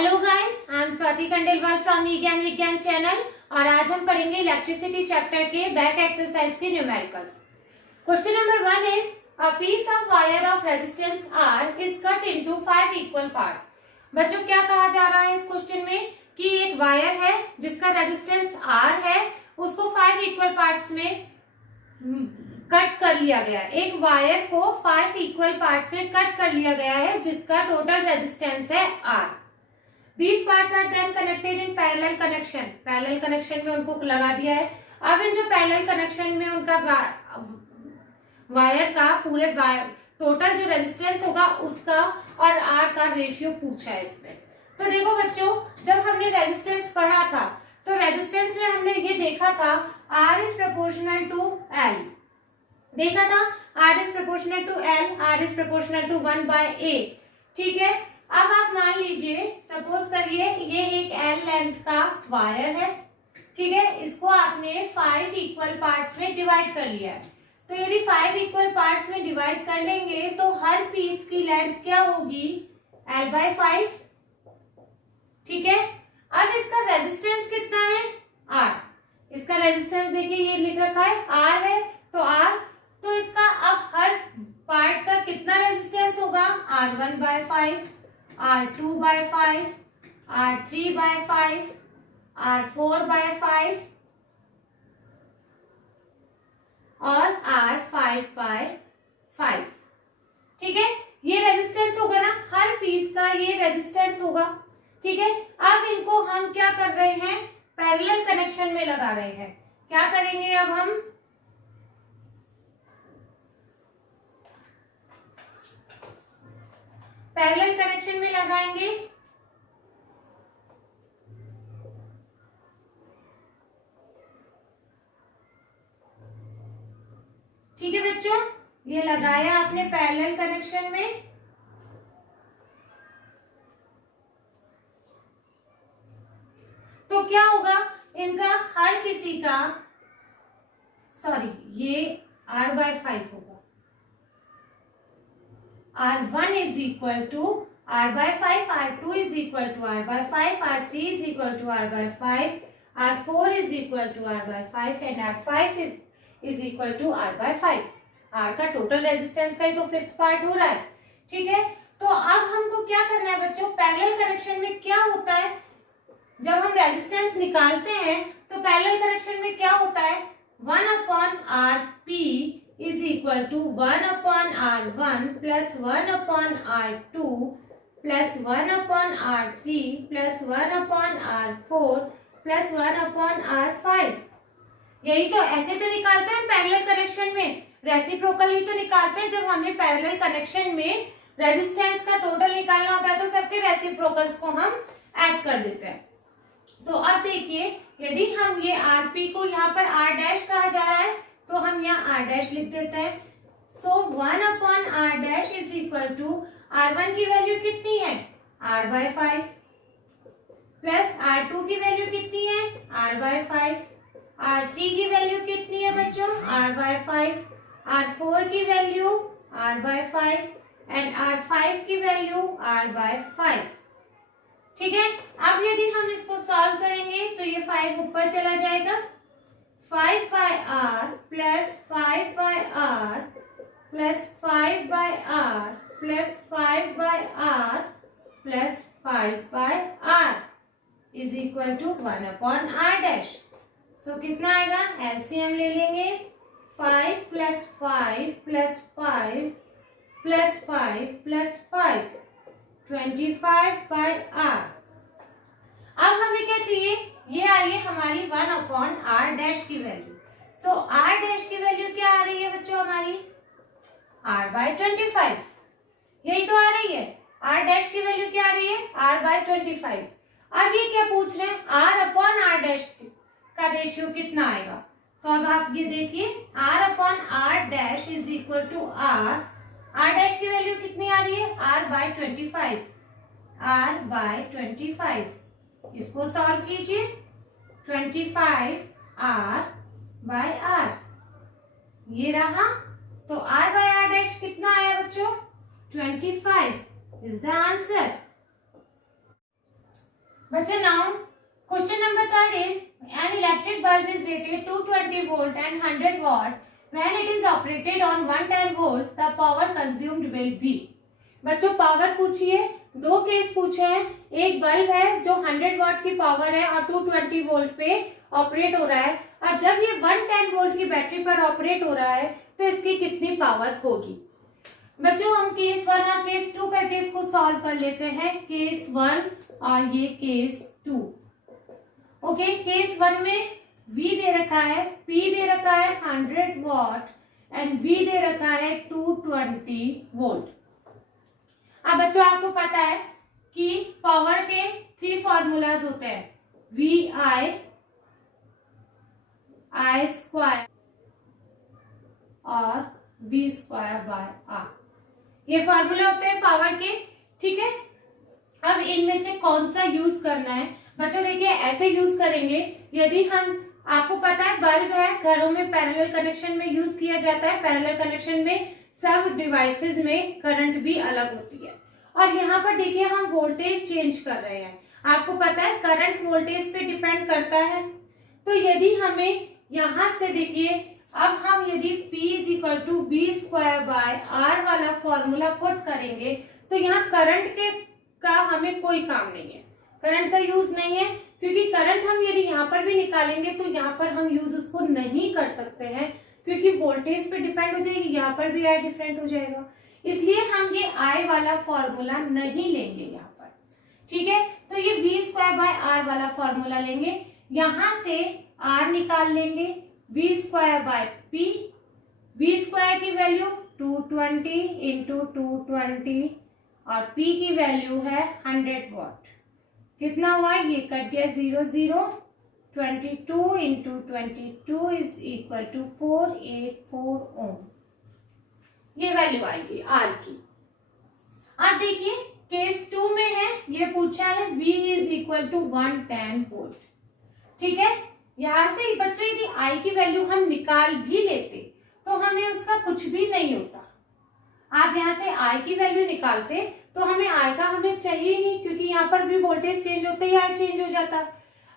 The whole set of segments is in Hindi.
Hello guys, I am Swati Khandelwal from Gyan Vigyan channel और आज हम पढ़ेंगे इलेक्ट्रिसिटी चैप्टर के बैक एक्सरसाइज के numericals. Question number 1 is a piece of wire of resistance R is cut into 5 equal parts. बच्चों, क्या कहा जा रहा है इस क्वेश्चन में कि एक वायर है जिसका रेजिस्टेंस R है, उसको 5 इक्वल पार्ट्स में कट कर लिया गया है। एक वायर को 5 इक्वल पार्ट्स में कट कर लिया गया है जिसका टोटल रेजिस्टेंस है R। These parts are then connected in parallel connection। Parallel connection में उनको लगा दिया है। अब इन जो पैरेलल कनेक्शन में उनका वायर का पूरे टोटल जो रेजिस्टेंस होगा उसका और R का रेशियो पूछा है इसमें। तो देखो बच्चों, जब हमने रेजिस्टेंस पढ़ा था तो रेजिस्टेंस में हमने ये देखा था R is proportional to L। देखा था R is proportional to L, R is proportional to 1/A। ठीक है, अब आप मान लीजिए, सपोज करिए ये एक L लेंथ का वायर है। ठीक है, इसको आपने 5 इक्वल पार्ट्स में डिवाइड कर लिया है। तो यदि 5 इक्वल पार्ट्स में डिवाइड कर लेंगे तो हर पीस की लेंथ क्या होगी? L/5। ठीक है, अब इसका रेजिस्टेंस कितना है? R। इसका रेजिस्टेंस देखिए, ये लिख रखा है R है, तो R, तो इसका अब हर पार्ट का कितना रेजिस्टेंस होगा? R1/5, R2/5, R3/5, R4/5 और R5/5। ठीक है, ये रेजिस्टेंस होगा ना, हर पीस का ये रेजिस्टेंस होगा। ठीक है, अब इनको हम क्या कर रहे हैं? पैरेलल कनेक्शन में लगा रहे हैं। क्या करेंगे अब हम? पैरेलल कनेक्शन में लगाएंगे। ठीक है बच्चों, ये लगाया आपने पैरेलल कनेक्शन में। तो क्या होगा? इनका हर किसी का, सॉरी, ये R/5 होगा। R1 is equal to R/5, R2 is equal to R/5, R3 is equal to R/5, R4 is equal to R/5 and R5 is equal to R/5। R का टोटल रेजिस्टेंस का ही तो 5th पार्ट हो रहा है। ठीक है, तो अब हमको क्या करना है बच्चों? पैरेलल कनेक्शन में क्या होता है, जब हम रेजिस्टेंस निकालते हैं तो पैरेलल कनेक्शन में क्या होता है? 1/RP is equal to 1/R1 plus 1/R2 plus 1/R3 plus 1/R4 plus 1/R5। यही तो, ऐसे तो निकालते हैं पैरेलल कनेक्शन में, रेसिप्रोकल ही तो निकालते हैं। जब हमें पैरेलल कनेक्शन में रेजिस्टेंस का टोटल निकालना होता है तो सबके रेसिप्रोकल्स को हम ऐड कर देते हैं। तो अब देखिए, यदि हम ये RP को यहाँ पर R' कहा जा रहा है तो हम यहाँ R' लिख देते हैं। सो 1/R' is equal to R1 की वैल्यू कितनी है? R/5 प्लस R2 की वैल्यू कितनी है? R/5, R3 की वैल्यू कितनी है बच्चों? R/5, R4 की वैल्यू R/5 एंड R5 की वैल्यू R/5। ठीक है, अब यदि हम इसको सॉल्व करेंगे तो ये 5 ऊपर चला जाएगा। 5/R plus 5/R plus 5/R plus 5/R plus 5/R is equal to 1/R'। So कितना आएगा? एलसीएम ले लेंगे। 5 plus 5 plus 5 plus 5 plus 5 25/R। अब हमें क्या चाहिए? ये आई है हमारी 1/R' की वैल्यू। सो R' की वैल्यू क्या आ रही है बच्चों हमारी? R/25। यही तो आ रही है। R' की वैल्यू क्या आ रही है? R/25। अब ये क्या पूछ रहे हैं? R/R' का रेशियो कितना आएगा? तो अब आप ये देखिए, R/R' is equal to R' की वैल्यू कितनी आ रही है? R/25। R/25, इसको सॉल्व कीजिए। 25R/R ये रहा। तो R/R' कितना आया बच्चों? 25 इज द आंसर। बच्चे now question number 3 is an electric bulb is rated 220 volt and 100 watt. When it is operated on 110 volt, the power consumed will be. बच्चों पावर पूछिए, दो केस पूछे हैं। एक बल्ब है जो 100 वाट की पावर है और 220 वोल्ट पे ऑपरेट हो रहा है, और जब ये 110 वोल्ट की बैटरी पर ऑपरेट हो रहा है तो इसकी कितनी पावर होगी। बच्चों हम केस 1 और केस 2 करके इसको सॉल्व कर लेते हैं। केस 1 और ये केस 2। ओके, केस 1 में V दे रखा है, P दे रखा है 100 वॉट एंड V दे रखा है 220 वोल्ट। अब बच्चों आपको पता है कि पावर के 3 फॉर्मूलाज होते हैं, VI, I स्क्वायर और V स्क्वायर बाय R। ये फॉर्मूला होते हैं पावर के, ठीक है। अब इनमें से कौन सा यूज करना है बच्चों, देखिए ऐसे यूज करेंगे। यदि हम, आपको पता है बल्ब है घरों में पैरेलल कनेक्शन में यूज किया जाता है। पैरेलल कनेक्शन में सब डिवाइसेस में करंट भी अलग होती है, और यहाँ पर देखिए हम वोल्टेज चेंज कर रहे हैं। आपको पता है करंट वोल्टेज पे डिपेंड करता है। तो यदि हमें यहाँ से देखिए, अब हम यदि P is equal to V square by R वाला फॉर्मूला पुट करेंगे तो यहाँ करंट का हमें कोई काम नहीं है, करंट का यूज नहीं है, क्योंकि करंट हम यदि यहाँ पर भी निकालेंगे तो यहाँ पर हम यूज उसको नहीं कर सकते हैं, क्योंकि वोल्टेज पे डिपेंड हो जाएगी, यहाँ पर भी I डिफरेंट हो जाएगा। इसलिए हम ये I वाला फॉर्मूला नहीं लेंगे यहाँ पर, ठीक है। तो ये V स्क्वायर बाय R वाला फॉर्मूला लेंगे, यहाँ से R निकाल लेंगे, V square bye P, V square की वैल्यू 220 इंटू 220 और P की वैल्यू है 100 वॉट। कितना हुआ, ये कट गया 0 0, 22 इंटू 22 इज इक्वल टू 484 ओम। ये वैल्यू आएगी R की। अब देखिए केस 2 में है, ये पूछा है V is equal to 110 volt, ठीक है। यहां से बच्चों यदि I की वैल्यू हम निकाल भी लेते तो हमें उसका कुछ भी नहीं होता। आप यहाँ से I की वैल्यू निकालते तो हमें I का हमें चाहिए ही नहीं, क्योंकि यहाँ पर भी वोल्टेज चेंज होते ही I चेंज हो जाता।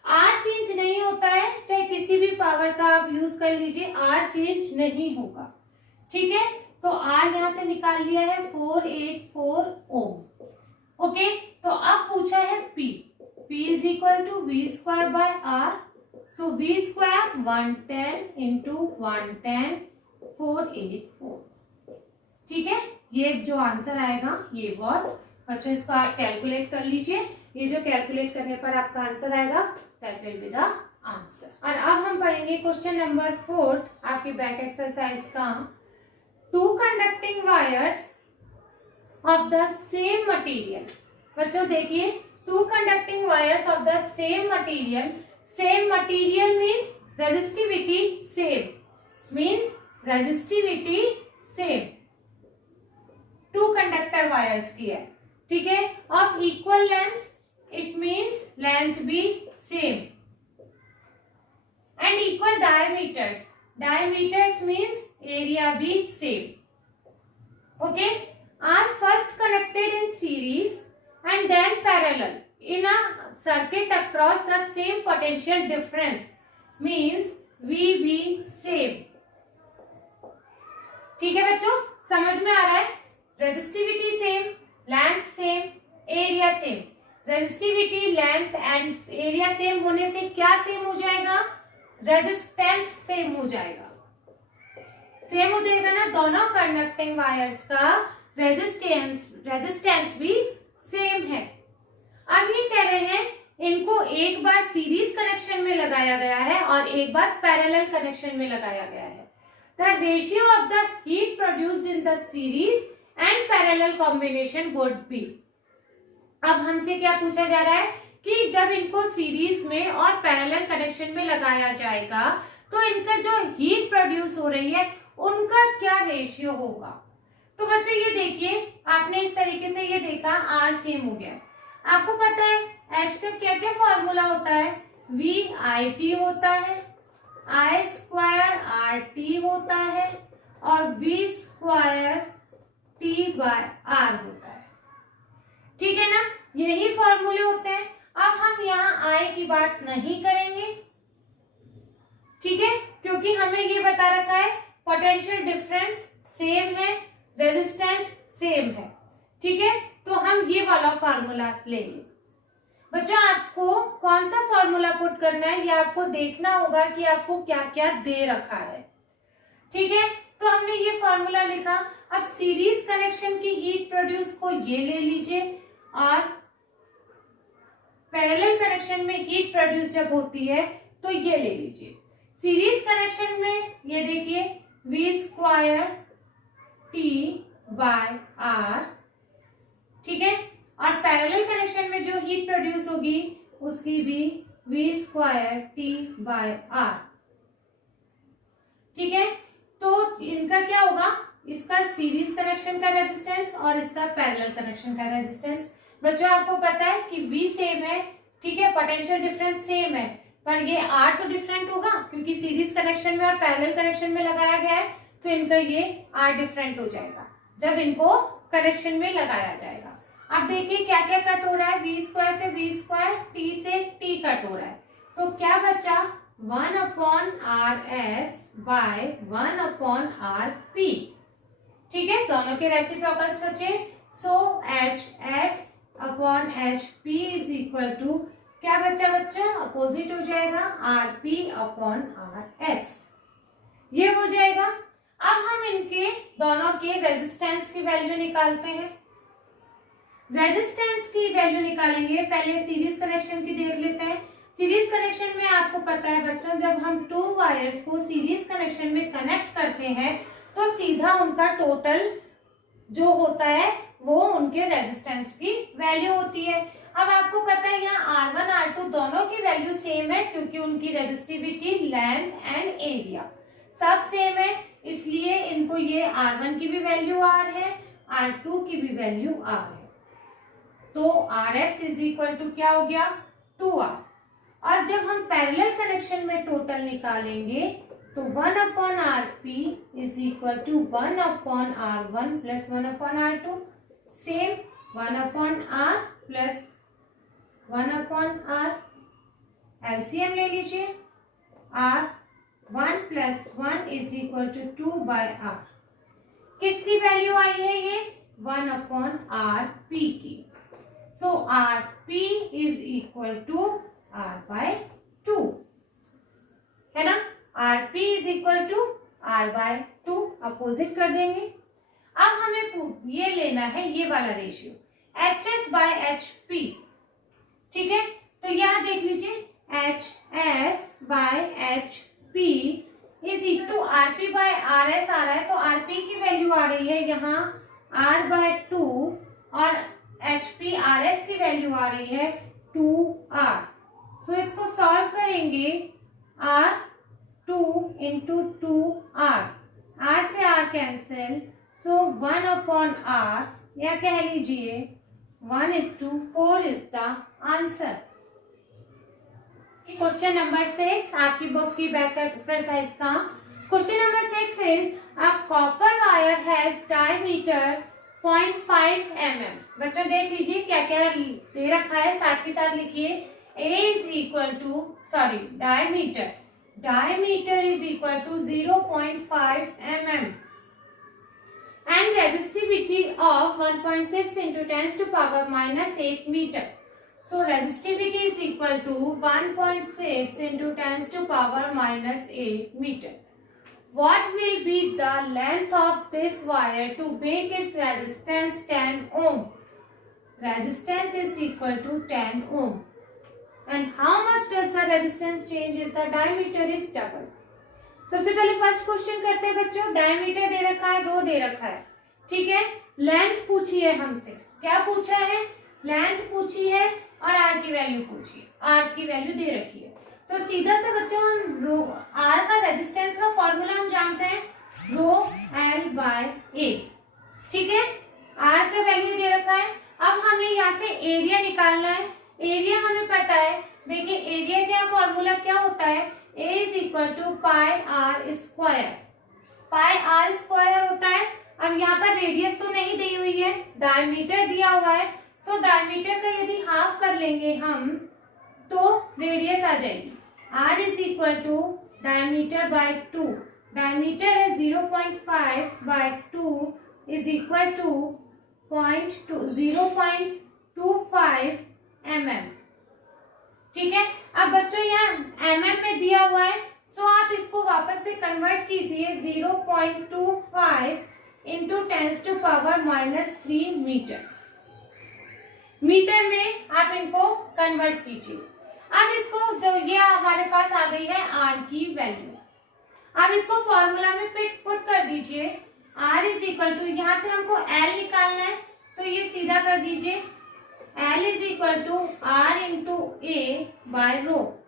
R चेंज नहीं होता है, चाहे किसी भी पावर का आप यूज कर लीजिए, R चेंज नहीं होगा, ठीक है। तो R यहाँ से निकाल लिया है 484 ओम। ओके, तो अब पूछा है P is equal to V square by R, so V square 110 into 110 484, ठीक है। ये जो आंसर आएगा ये वॉट। बच्चों इसको आप कैलकुलेट कर लीजिए, ये जो कैलकुलेट करने पर आपका आंसर आएगा that will be the answer. और अब हम पढ़ेंगे क्वेश्चन नंबर 4 आपकी बैक एक्सरसाइज का। Two conducting wires of the same material. बच्चों देखिए, two conducting wires of the same material, same material means resistivity same, means resistivity same, two conductor wires की है, ठीक है। Of equal length, it means length भी same, and equal diameters, diameters means area भी same. Okay, R first connected in series and then parallel in a circuit across the same potential difference means VB same, ठीक है बच्चों, समझ में आ रहा है। Resistivity same, length same, area same. Resistivity, length and area same होने से क्या सेम हो जाएगा, रेजिस्टेंस सेम हो जाएगा, सेम हो जाएगा ना। दोनों कंडक्टिंग वायर्स का रेजिस्टेंस भी सेम है। अब ये कह रहे हैं इनको एक बार सीरीज कनेक्शन में लगाया गया है और एक बार पैरेलल कनेक्शन में लगाया गया है। The ratio of the heat produced in the series and parallel combination would be. अब हमसे क्या पूछा जा रहा है कि जब इनको सीरीज में और पैरेलल कनेक्शन में लगाया जाएगा तो इनका जो हीट प्रोड्यूस हो रही है उनका क्या रेशियो होगा। तो बच्चों ये देखिए, आपने इस तरीके से ये देखा R सेम हो गया। आपको पता है H का क्या क्या फॉर्मूला होता है, VIT होता है, I स्क्वायर RT होता है और V square T by R होता है, ठीक है ना। यही फॉर्मूले होते हैं। अब हम यहाँ I की बात नहीं करेंगे, ठीक है, क्योंकि हमें ये बता रखा है पोटेंशियल डिफरेंस सेम है, रेजिस्टेंस सेम है, ठीक है, तो हम ये वाला फार्मूला लेंगे। बच्चों आपको कौन सा फार्मूला पुट करना है, ये आपको देखना होगा कि आपको क्या क्या दे रखा है, ठीक है। तो हमने ये फार्मूला लिखा। अब सीरीज कनेक्शन की हीट प्रोड्यूस को ये ले लीजिए और पैरेलल कनेक्शन में हीट प्रोड्यूस जब होती है तो ये ले लीजिए। सीरीज कनेक्शन में ये देखिए v² T/R, ठीक है, और पैरेलल कनेक्शन में जो हीट प्रोड्यूस होगी उसकी भी v² T/R, ठीक है। तो इनका क्या होगा, इसका सीरीज कनेक्शन का रेजिस्टेंस और इसका पैरेलल कनेक्शन का रेजिस्टेंस। बच्चों आपको पता है कि V सेम है, ठीक है, पोटेंशियल डिफरेंस सेम है, पर ये R तो डिफरेंट होगा क्योंकि सीरीज कनेक्शन में और पैरेलल कनेक्शन में लगाया गया है, तो इनका ये R डिफरेंट हो जाएगा जब इनको कनेक्शन में लगाया जाएगा। अब देखिए क्या क्या कट हो रहा है, v² से v², t से t कट हो रहा है, तो क्या बचा 1/RS by 1/RP, ठीक है, दोनों के रेसिप्रोकल्स बचे। सो HS/HP इज इक्वल टू क्या बचा बच्चा, अपोजिट हो जाएगा RP/RS, ये हो जाएगा। अब हम इनके दोनों के रेजिस्टेंस की वैल्यू निकालते हैं। रेजिस्टेंस की वैल्यू निकालेंगे, पहले सीरीज कनेक्शन की देख लेते हैं। सीरीज कनेक्शन में आपको पता है बच्चों, जब हम 2 वायर्स को सीरीज कनेक्शन में कनेक्ट करते हैं तो सीधा उनका टोटल जो होता है वो उनके रेजिस्टेंस की वैल्यू होती है। अब आपको पता है यहाँ R1 R2 दोनों की वैल्यू सेम है क्योंकि उनकी रेजिस्टिविटी, लेंथ एंड एरिया सब सेम है, इसलिए इनको ये R1 की भी वैल्यू R है, R2 की भी वैल्यू R है, तो RS इज इक्वल टू क्या हो गया 2R। और जब हम पैरेलल कनेक्शन में टोटल निकालेंगे तो 1/RP is equal to 1/R1 plus 1/R2, same 1/R plus 1/R, LCM ले लीजिए, R1 plus 1 is equal to 2/R। किसकी वैल्यू आई है ये 1/RP की, so RP is equal to R/2, है ना, RP is equal to R/2, opposite कर देंगे। अब हमें ये लेना है ये वाला रेशियो HS/HP, ठीक है, तो यहाँ देख लीजिए HS/HP is equal to RP/RS आ रहा है, तो RP की वैल्यू आ रही है यहाँ R/2 और HP/RS की वैल्यू आ रही है 2R। सो इसको सॉल्व करेंगे, R2 इंटू 2R, R से R कैंसिल, सो 1/R या कह लीजिए 1:4 is the answer. Question number 6 आपकी बुक की बैक एक्सरसाइज का question number 6 is a copper wire has diameter 0.5 mm। बच्चों देख लीजिए क्या क्या दे रखा है, साथ के साथ लिखिए A is equal to diameter is equal to 0.5 mm and resistivity of 1.6 into 10 to power minus 8 meter. So resistivity is equal to 1.6 into 10 to power minus 8 meter. What will be the length of this wire to make its resistance 10 ohm? Resistance is equal to 10 ohm. And how much does the resistance change if the diameter is double? सबसे पहले फर्स्ट क्वेश्चन करते हैं बच्चों। डायमीटर दे रखा है, रो दे रखा है, ठीक है, लेंथ पूछी है हमसे, क्या पूछा है, लेंथ पूछी है और आर की वैल्यू पूछी है, आर की वैल्यू दे रखी है। तो सीधा से बच्चों हम रो आर का रेजिस्टेंस का फॉर्मूला हम जानते हैं रो L/A, ठीक है, आर का वैल्यू दे रखा है। अब हमें यहाँ से एरिया निकालना है, एरिया हमें पता है, देखिए एरिया का फॉर्मूला क्या होता है, A is equal to πr square, πr square होता है। अब यहाँ पर रेडियस तो नहीं दी हुई है, डायमीटर दिया हुआ है, सो डायमीटर का यदि हाफ कर लेंगे हम तो रेडियस आ जाएगी r is equal to diameter by 2, diameter है 0.5 by 2 is equal to 0.25 mm। ठीक है, अब बच्चों यहाँ mm में दिया हुआ है, सो आप इसको वापस से कन्वर्ट कीजिए 0.25 इंटू 10⁻³ मीटर, मीटर में आप इनको कन्वर्ट कीजिए। अब इसको जो ये हमारे पास आ गई है r की वैल्यू, अब इसको फॉर्मूला में पुट कर दीजिए। r इज इक्वल टू, यहाँ से हमको l निकालना है तो ये सीधा कर दीजिए, l is equal to r into a by rho.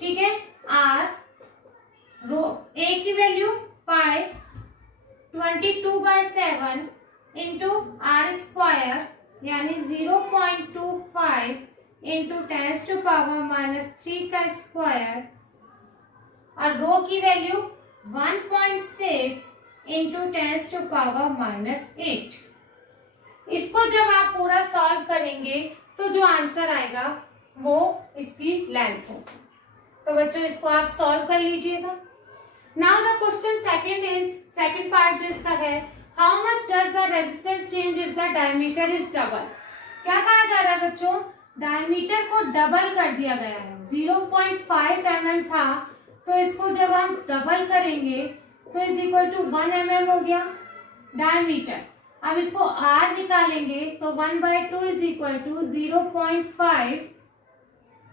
ठीक है, r रो a की value pi 22/7 into r square यानी 0.25 इंटू 10⁻³ का स्क्वायर, और रो की वैल्यू 1.6 इंटू 10⁻⁸। इसको जब आप पूरा सॉल्व करेंगे तो जो आंसर आएगा वो इसकी लेंथ होगी। तो बच्चों इसको आप सॉल्व कर लीजिएगा। Now the question second part जो इसका है, how much does the resistance change if the diameter is double. क्या कहा जा रहा है बच्चों, डायमीटर को डबल कर दिया गया है, 0.5 mm था तो इसको जब हम डबल करेंगे तो इज इक्वल टू 1 mm हो गया डायमीटर। अब इसको r निकालेंगे तो 1/2 इज इक्वल टू 0.5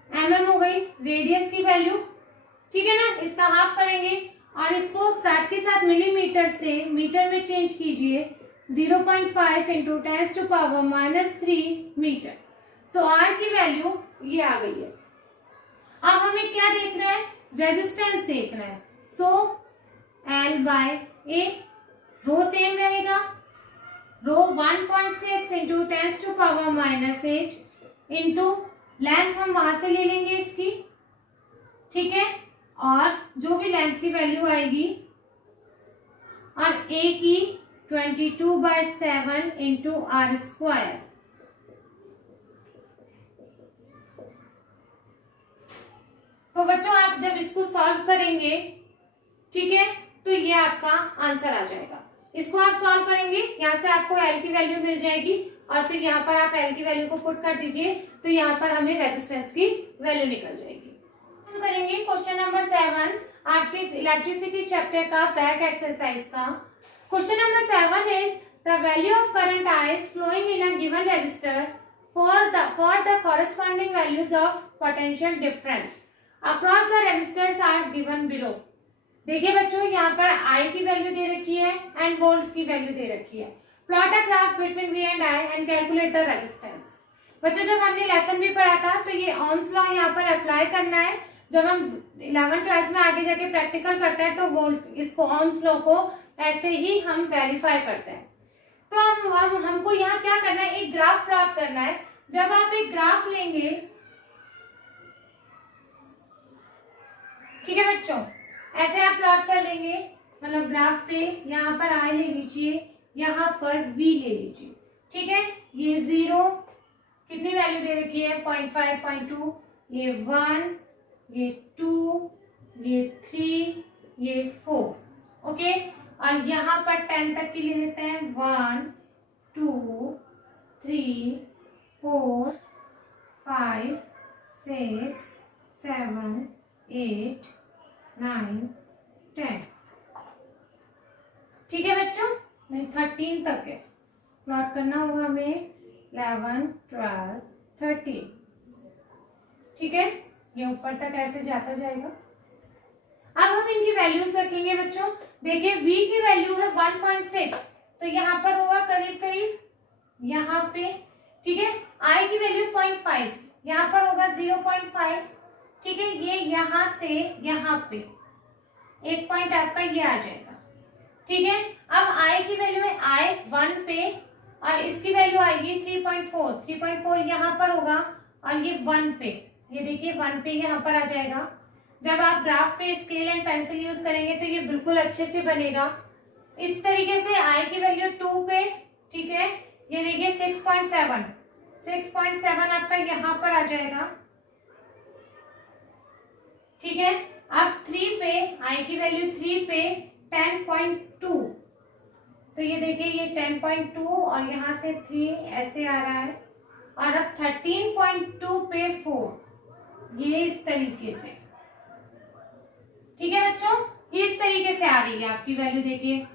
mm हो गई रेडियस की वैल्यू। ठीक है ना, इसका हाफ करेंगे और इसको साथ के साथ मिलीमीटर से मीटर में चेंज कीजिए, 0.5 इंटू 10⁻³ मीटर। सो r की वैल्यू ये आ गई है। अब हमें क्या देखना है, रेजिस्टेंस देखना है। So L by A, rho same रहेगा, रो 1.6 इंटू 10⁻⁸ इंटू लेंथ हम वहां से ले लेंगे इसकी। ठीक है, और जो भी लेंथ की वैल्यू आएगी, और A की 22/7 इंटू r स्क्वायर। तो बच्चों आप जब इसको सॉल्व करेंगे, ठीक है, तो ये आपका आंसर आ जाएगा। इसको आप सॉल्व करेंगे, यहाँ से आपको L की वैल्यू मिल जाएगी और फिर यहाँ पर आप L की वैल्यू को पुट कर दीजिए तो यहाँ पर हमें रेजिस्टेंस की वैल्यू निकल जाएगी। हम करेंगे क्वेश्चन नंबर 7 आपके इलेक्ट्रिसिटी चैप्टर का बैक एक्सरसाइज का। Question number 7 is the value of current I is flowing in a given resistor for the corresponding values of potential difference across the resistors are given below। देखिए बच्चों, यहाँ पर I की वैल्यू दे रखी है एंड वोल्ट की वैल्यू दे रखी है। Plot a graph between V and I and calculate the resistance. बच्चों जब हमने लेसन भी पढ़ा था तो ये ओम्स लॉ यहाँ पर अप्लाई करना है। जब हम 11th-12th में आगे जाके प्रैक्टिकल करते हैं तो वोल्ट इसको ओम्स लॉ को ऐसे ही हम वेरीफाई करते हैं। तो अब हमको यहाँ क्या करना है, एक ग्राफ प्लॉट करना है। जब आप एक ग्राफ लेंगे, ठीक है बच्चों, ऐसे आप प्लॉट कर लेंगे, मतलब ग्राफ पे यहाँ पर I ले लीजिए, यहाँ पर V ले लीजिए। ठीक है, ये 0 कितनी वैल्यू दे रखी है, 0.5, 0.2, ये 1, ये 2, ये 3, ये 4। ओके, और यहाँ पर 10 तक की ले लेते हैं, 1, 2, 3, 4, 5, 6, 7, 8, 9, 10। ठीक है बच्चों, नहीं 13 तक है, प्लॉट करना होगा हमें 11, 12, 13। ठीक है, ये ऊपर तक ऐसे जाता जाएगा। अब हम इनकी वैल्यूज रखेंगे बच्चों। देखिए V की वैल्यू है 1.6, तो यहाँ पर होगा करीब करीब यहाँ पे। ठीक है, I की वैल्यू 0.5, यहाँ पर होगा 0.5। ठीक है, ये यहाँ से यहाँ पे एक पॉइंट आपका ये आ जाएगा। ठीक है, अब I की वैल्यू है I 1 पे और इसकी वैल्यू आएगी 3.4। 3.4 यहाँ पर होगा और ये 1 पे, ये देखिए 1 पे यहाँ पर आ जाएगा। जब आप ग्राफ पे स्केल एंड पेंसिल यूज करेंगे तो ये बिल्कुल अच्छे से बनेगा। इस तरीके से I की वैल्यू 2 पे, ठीक है, ये देखिए 6.7 आपका यहाँ पर आ जाएगा। ठीक है। अब 3 पे I की वैल्यू 3 पे 10.2, तो ये देखिए ये 10.2 और यहाँ से 3 ऐसे आ रहा है। और अब 13.2 पे 4, ये इस तरीके से, ठीक है बच्चों, ये इस तरीके से आ रही है आपकी वैल्यू, देखिए।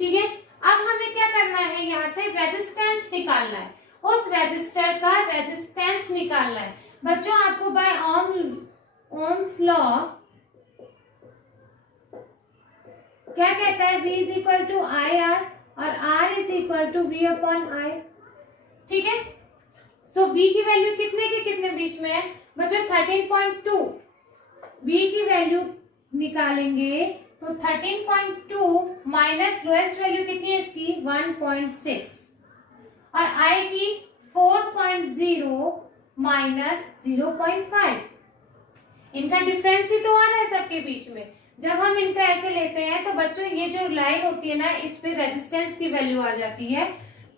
ठीक है, अब हमें क्या करना है, यहाँ से रेजिस्टेंस निकालना है, उस रेजिस्टर का रेजिस्टेंस निकालना है। बच्चों आपको बाय ओम्स लॉ क्या कहता है, V is equal to I R और R is equal to V upon I. ठीक है, सो V की वैल्यू कितने के कितने बीच में है बच्चों, 13.2। V की वैल्यू निकालेंगे तो 13.2 माइनस लोएस्ट वैल्यू कितनी है इसकी, 1.6, और I की 4.0 माइनस 0.5। इनका डिफरेंस ही तो आ रहा है सबके बीच में। जब हम इनका ऐसे लेते हैं तो बच्चों ये जो लाइन होती है ना, इस पे रेजिस्टेंस की वैल्यू आ जाती है।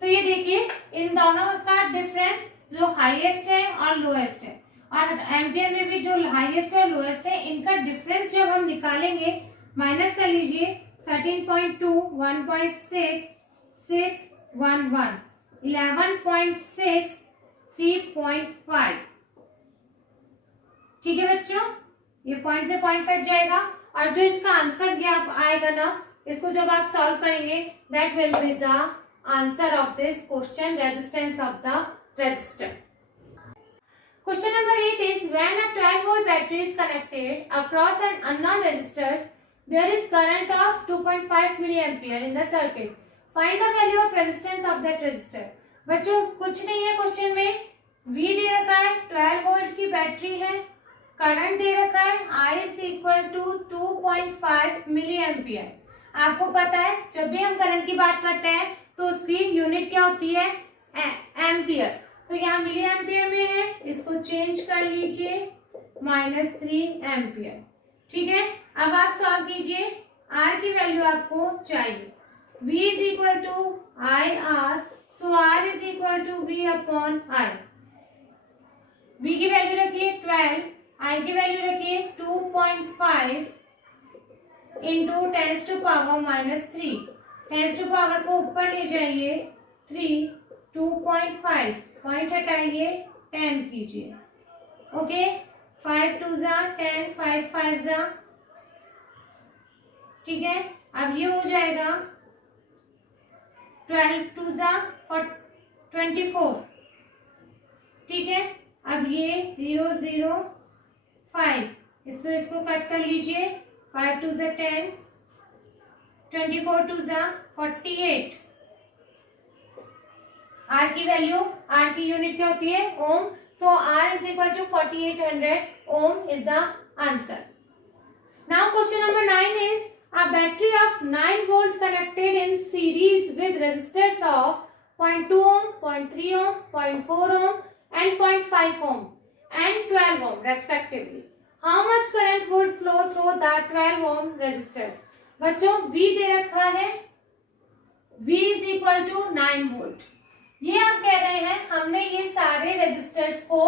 तो ये देखिए इन दोनों का डिफरेंस जो हाईएस्ट है और लोएस्ट है, और एम्पियर में भी जो हाईएस्ट है और लोएस्ट है, इनका डिफरेंस जब हम निकालेंगे, माइनस कर लीजिए 13.2, 1.6, 611, 11.6, 3.5। ठीक है बच्चों, ये पॉइंट से पॉइंट कट जाएगा, और जो इसका आंसर गया आएगा ना, इसको जब आप सॉल्व करेंगे, that will be the answer of this question, resistance of the resistor. Question number 8 is, when a 12 volt battery is connected across an unknown resistors, there is current of 2.5 milliampere in the circuit. Find the value of resistance of that resistor. बच्चों कुछ नहीं है क्वेश्चन में, V दे रखा है, 12 वोल्ट की बैटरी है, करंट दे रखा है I is equal to 2.5 milli ampere. आपको पता है जब भी हम करंट की बात करते हैं तो उसकी यूनिट क्या होती है, एम्पियर। तो यहाँ मिली एम्पियर में है, इसको चेंज कर लीजिए, -3 एम्पियर। ठीक है, अब आप सॉल्व कीजिए, R की वैल्यू आपको चाहिए, V is equal to I R, so R is equal to V upon I. V की वैल्यू रखिए 12, I की वैल्यू रखिए 2.5 into 10 to power -3, 10 to power को ऊपर ले जाइए 3, 2.5 पॉइंट हटाइए 10 कीजिए, ओके, 5 2 जा 10, 5 5 जा। ठीक है, अब ये हो जाएगा 12 2 जा 24। ठीक है, अब ये 0 0 5, इसको कट कर लीजिए, 5 2 जा 10, 24 2 जा 48। R की वैल्यू, R की यूनिट क्या होती है, ohm, so R is equal to 4800 ohm is the answer. Now question number 9 is, a battery of 9 volt connected in series with resistors of 0.2 ohm, 0.3 ohm, 0.4 ohm and 0.5 ohm and 12 ohm respectively. How much current would flow through the 12 ohm resistors? बच्चों V दे रखा है, V is equal to 9 volt। ये आप कह रहे हैं हमने ये सारे रेजिस्टर्स को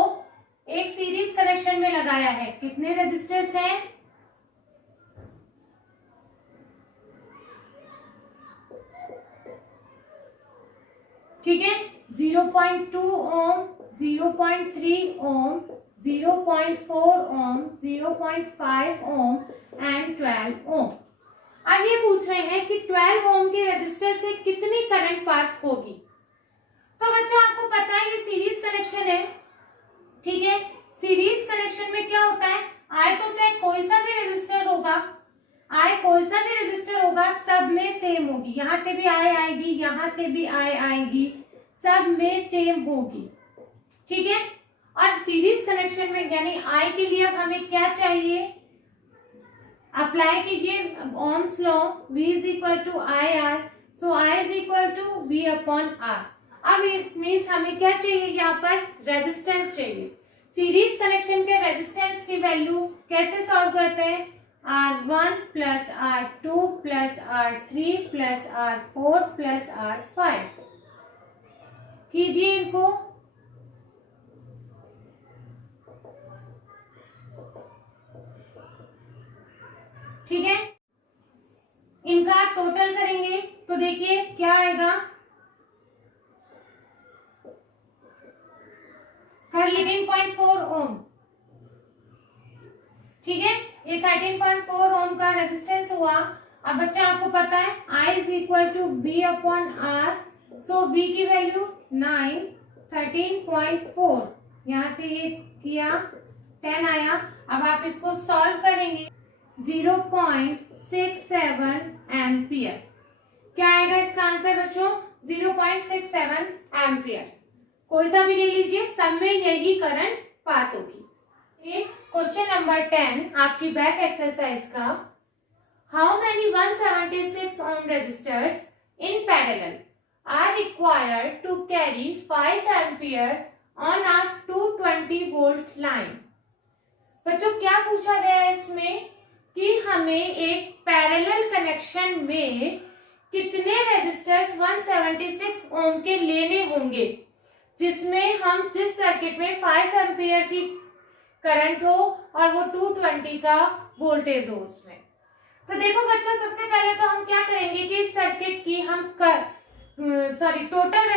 एक सीरीज कनेक्शन में लगाया है। कितने रेजिस्टर्स हैं, ठीक है, 0.2 ओम, 0.3 ओम, 0.4 ओम, 0.5 ओम एंड 12 ओम। अब ये पूछ रहे हैं कि 12 ओम के रेजिस्टर से कितनी करंट पास होगी। तो बच्चों आपको पता है ये सीरीज कनेक्शन है, ठीक है, सीरीज कनेक्शन में क्या होता है, I तो चाहे कोई सा भी रेजिस्टर होगा, I कोई सा भी रेजिस्टर होगा, सब में सेम होगी, यहाँ से भी I आएगी, यहाँ से भी I आएगी, सब में सेम होगी। ठीक है, और सीरीज कनेक्शन में यानी I के लिए अब हमें क्या चाहिए, अप्लाई कीजिए ohm's law, V is equal to I R, so I is equal to V upon R। अब इट मीन्स हमें क्या चाहिए, यहाँ पर रेजिस्टेंस चाहिए। सीरीज कनेक्शन के रेजिस्टेंस की वैल्यू कैसे सॉल्व करते हैं, R1 plus R2 plus R3 plus R4 plus R5। कीजिए इनको। ठीक है, इनका आप टोटल करेंगे तो देखिए क्या आएगा, कर 13.4 ओम। ठीक है, ये 13.4 ओम का रेजिस्टेंस हुआ। अब बच्चा आपको पता है I is equal to V upon R, so V की वैल्यू 9, 13.4, यहां से ये किया 10 आया। अब आप इसको सॉल्व करेंगे 0.67 एम्पियर। क्या आएगा इसका आंसर बच्चों? 0.67 एम्पियर। कोई सा भी ले लीजिए, सब में यही करंट पास होगी। ये क्वेश्चन नंबर 10 आपकी बैक एक्सरसाइज का, how many 176 ohm resistors in parallel are required to carry 5 ampere on a 220 volt line. बच्चों क्या पूछा गया है इसमें कि हमें एक पैरेलल कनेक्शन में कितने रेजिस्टर्स 176 ओम के लेने होंगे, जिसमें हम जिस सर्किट में 5 एम्पियर की करंट हो और वो 220 का वोल्टेज हो उसमें। तो देखो बच्चों, सबसे पहले तो हम क्या करेंगे कि इस सर्किट की हम टोटल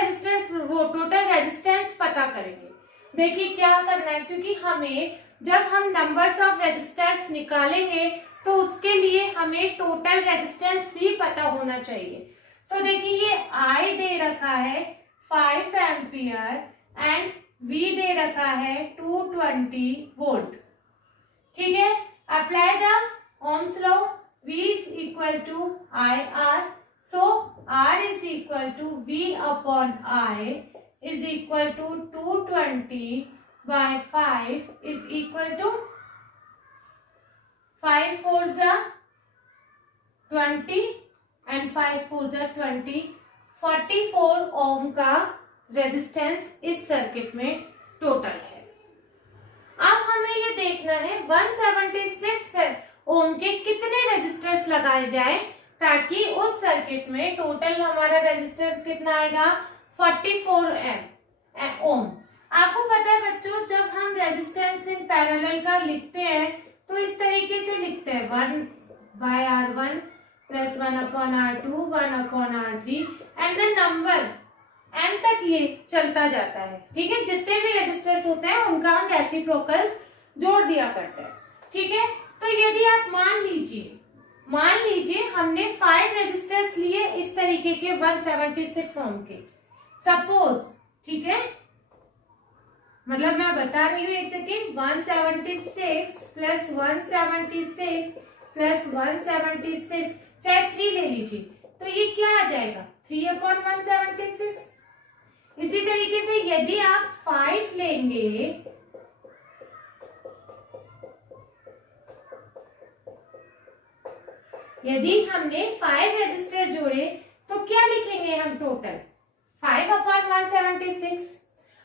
रेजिस्टेंस पता करेंगे। देखिए क्या करना है, क्योंकि हमें जब हम नंबर्स ऑफ रेजिस्टर्स निकालेंगे तो उसके लिए हमें टोटल रेजिस्टेंस भी पता होना चाहिए। तो देखिए ये I दे रखा है 5 एम्पियर एंड V दे रखा है 220 वोल्ट। ठीक है, apply the Ohm's law, V is equal to IR, so R is equal to V upon I is equal to 220 by 5 is equal to 5 4s are 20 and 5 4s are 20, 44 ओम का रेजिस्टेंस इस सर्किट में टोटल है। अब हमें ये देखना है 176 ओम के कितने रेजिस्टर्स लगाए जाए ताकि उस सर्किट में टोटल हमारा रेजिस्टेंस कितना आएगा, 44 ओम। आपको पता है बच्चों, जब हम रेजिस्टेंस इन पैरेलल का लिखते हैं तो इस तरीके से लिखते हैं 1/R1 plus 1/R2 1/R3 and the number n तक ये चलता जाता है। ठीक है, जितने भी रेजिस्टर्स होते हैं उनका हम रेसिप्रोकल्स जोड़ दिया करते हैं। ठीक है, तो यदि आप मान लीजिए हमने 5 रेजिस्टर्स लिए इस तरीके के 176 ओम के, सपोज। ठीक है, मतलब मैं बता रही हूँ, एक सेकेंड, 176 प्लस 176 प्लस 176, चाहे 3 ले लीजिए, तो ये क्या आ जाएगा, 3/176। इसी तरीके से यदि आप 5 लेंगे, यदि हमने 5 रेजिस्टर जोड़े तो क्या लिखेंगे हम टोटल, 5/176।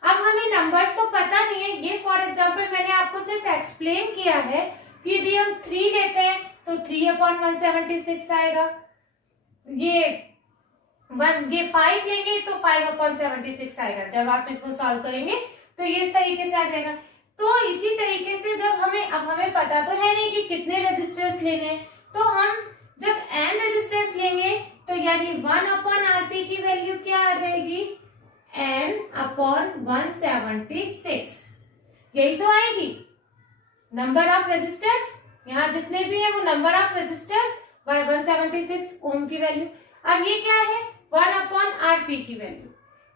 अब हमें नंबर्स तो पता नहीं है, ये फॉर एग्जांपल मैंने आपको सिर्फ एक्सप्लेन किया है कि यदि हम 3 लेते हैं तो 3/176 आएगा, ये 5 लेंगे तो 5/76 आएगा। जब आप इसको सॉल्व करेंगे तो ये इस तरीके से आ जाएगा। तो इसी तरीके से जब हमें पता तो है नहीं कि कितने रेजिस्टर्स लेने हैं, तो हम जब n रेजिस्टर्स लेंगे तो यानी 1/RP की वैल्यू क्या आ जाएगी, n/176, यही तो आएगी नंबर ऑफ रेजिस्टर्स। यहाँ जितने भी है वो नंबर ऑफ रेजिस्टर्स बाय 176 ओम की वैल्यू। अब ये क्या है, 1/RP की वैल्यू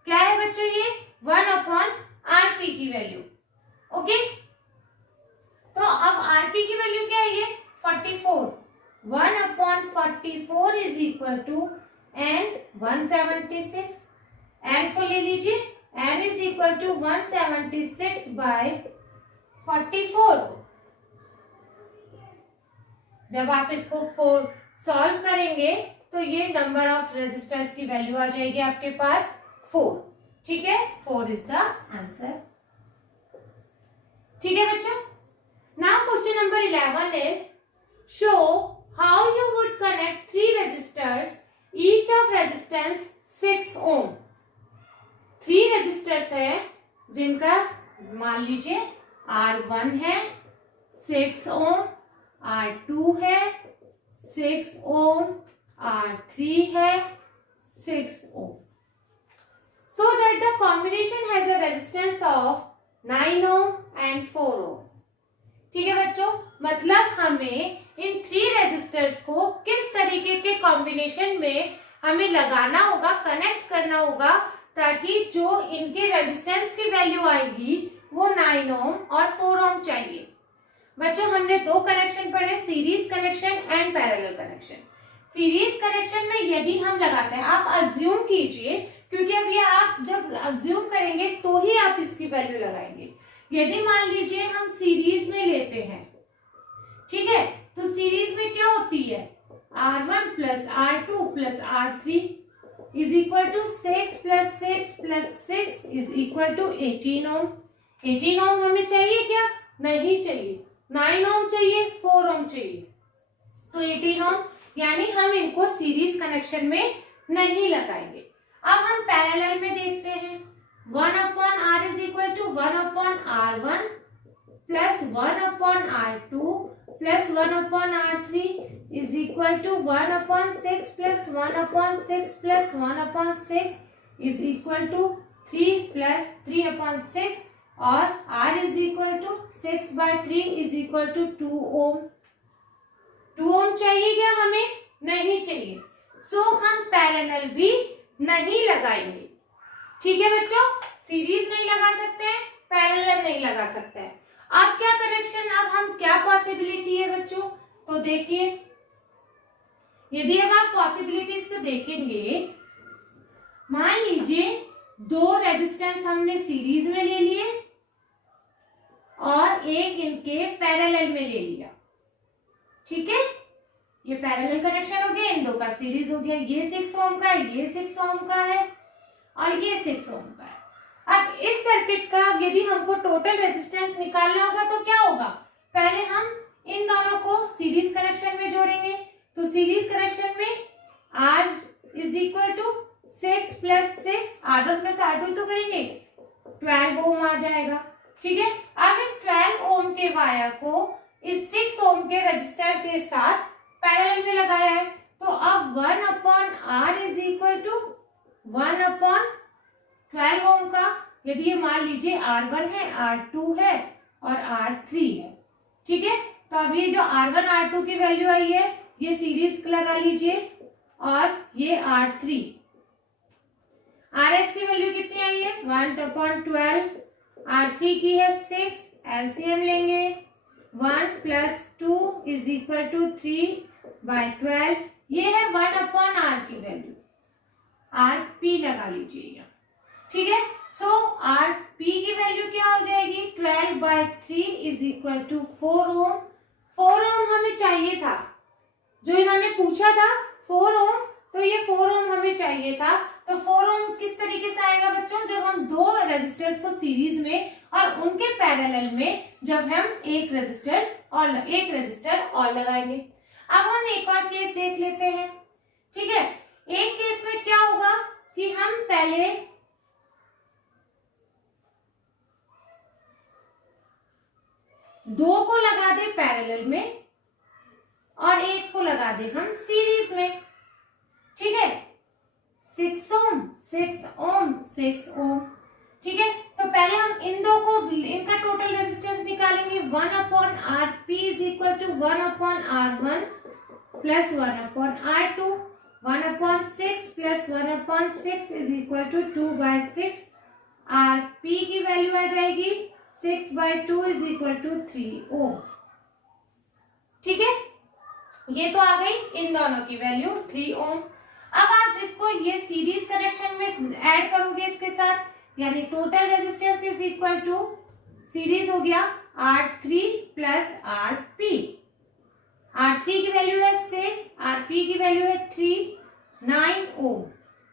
क्या है बच्चों, ये 1/RP की वैल्यू। ओके, तो अब RP की वैल्यू क्या है, ये 44, 1/44 is equal to n176। n को ले लीजिए, n is equal to 176 by 44। जब आप इसको सॉल्व करेंगे तो ये नंबर ऑफ रेजिस्टर्स की वैल्यू आ जाएगी आपके पास 4। ठीक है, 4 इज द आंसर। ठीक है बच्चों, now question number 11 is show how you would connect 3 resistors each of resistance 6 ohm. 3 resistors हैं जिनका मान लीजिए R1 है 6 ओम, R2 है 6 ओम, R3 है 6 ओम. So that the combination has a resistance of 9 ohm and 4 ohm. ठीक है बच्चों, मतलब हमें इन 3 रेजिस्टर्स को किस तरीके के कॉम्बिनेशन में हमें लगाना होगा, कनेक्ट करना होगा, ताकि जो इनके रेजिस्टेंस की वैल्यू आएगी वो 9 ओम और 4 ओम चाहिए. बच्चों हमने 2 कनेक्शन पढ़े, series connection and parallel connection. Series connection में यदि हम लगाते हैं, आप अज्यूम कीजिए, क्योंकि अब ये आप जब अज्यूम करेंगे तो ही आप इसकी वैल्यू लगाएंगे. यदि मान लीजिए हम सीरीज में लेते हैं, ठीक है, तो सीरीज में क्या होती है, R1 plus R2 plus R3 is equal to 6 plus 6 plus 6 is equal to 18 ohm. 18 ohm हमें चाहिए क्या, नहीं चाहिए. 9 ओम चाहिए, 4 ओम चाहिए, तो 18 ओम, यानी हम इनको सीरीज कनेक्शन में नहीं लगाएंगे. अब हम पैरेलल में देखते हैं. 1 upon R is equal to 1 upon R1 plus 1 upon R2 plus 1 upon R3 is equal to 1 upon 6 plus 1 upon 6 plus 1 upon 6 is equal to 3 plus 3 upon 6 और R is equal to 6/3 is equal to 2 ohm. 2 ohm चाहिए क्या, हमें नहीं चाहिए. सो हम पैरेलल भी नहीं लगाएंगे. ठीक है बच्चों, सीरीज नहीं लगा सकते हैं, पैरेलल नहीं लगा सकते हैं. अब क्या कनेक्शन, अब हम क्या पॉसिबिलिटी है बच्चों, तो देखिए, यदि अब आप पॉसिबिलिटीज को देखेंगे, मान लीजिए 2 रेजिस्टेंस हमने सीरीज में ले लिए और एक इनके पैरेलल में ले लिया. ठीक है, ये पैरेलल कनेक्शन हो गया, इन 2 का सीरीज हो गया. ये 6 ओम का है, ये 6 ओम का है और ये 6 ओम का है. अब इस सर्किट का यदि हमको टोटल रेजिस्टेंस निकालना होगा तो क्या होगा, पहले हम इन दोनों को सीरीज कनेक्शन में जोड़ेंगे. तो सीरीज कनेक्शन में R is equal to 6 plus 6, R1 plus R2 तो करेंगे, 12 ओम आ जाएगा. ठीक है, अब इस 12 ओम के वायर को इस 6 ओम के रजिस्टर के साथ पैरेलल में लगाया है. तो अब 1 upon R is equal to 1 upon 12 ohm का, यदि ये मान लीजिए R1 है, R2 है और R3 है. ठीक है, तो अब ये जो R1 R2 की वैल्यू आई है ये सीरीज लगा लीजिए और ये R3, RS की वैल्यू कितनी आई है, 1 अपॉन 12, R3 की है 6, एलसीएम लेंगे, 1 प्लस 2 इज इक्वल टू 3/12. ये है 1 अपॉन R की वैल्यू, RP लगा लीजिएगा. ठीक है, सो RP की वैल्यू क्या हो जाएगी, 12/3 इज इक्वल टू 4 ओम. 4 ओम हमें चाहिए था, जो इन्होंने पूछा था 4 ओम, तो ये 4 ओम हमें चाहिए था. तो 4 ओम किस तरीके से आएगा बच्चों, जब हम 2 रेजिस्टर्स को सीरीज में और उनके पैरेलल में जब हम एक रेजिस्टर और लगाएंगे. अब हम एक और केस देख लेते हैं. ठीक है, एक केस में क्या होगा कि हम पहले दो को लगा दे पैरेलल में और एक को लगा दे हम सीरीज में. ठीक है, 6 ओम 6 ओम 6 ओम. ठीक है, तो पहले हम इन दो को, इनका टोटल रेजिस्टेंस निकालेंगे. 1 upon RP is equal to 1 upon R1 plus 1 upon R2, 1 upon 6 plus 1 upon 6 is equal to 2/6. RP की वैल्यू आ जाएगी 6/2 इज इक्वल टू 3 ओम. ठीक है, ये तो आ गई इन दोनों की वैल्यू 3 ओम. अब आप इसको ये सीरीज कनेक्शन में ऐड करोगे इसके साथ, यानी total resistance is equal to, series हो गया R3 प्लस RP. R3 की वैल्यू है 6, RP की वैल्यू है 3, 9 ओम.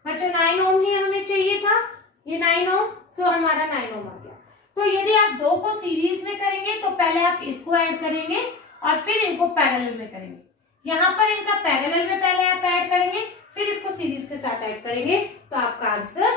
बच्चों 9 ओम ही हमें चाहिए था, ये 9 ओम, सो हमारा 9 ओम आ गया. तो यदि आप 2 को सीरीज में करेंगे तो पहले आप इसको ऐड करेंगे और फिर इनको पैरेलल में करेंगे. यहाँ पर इनका पैरेलल में पहले आप ऐड करेंगे, फिर इसको सीरीज के साथ ऐड करेंगे, तो आपका आंसर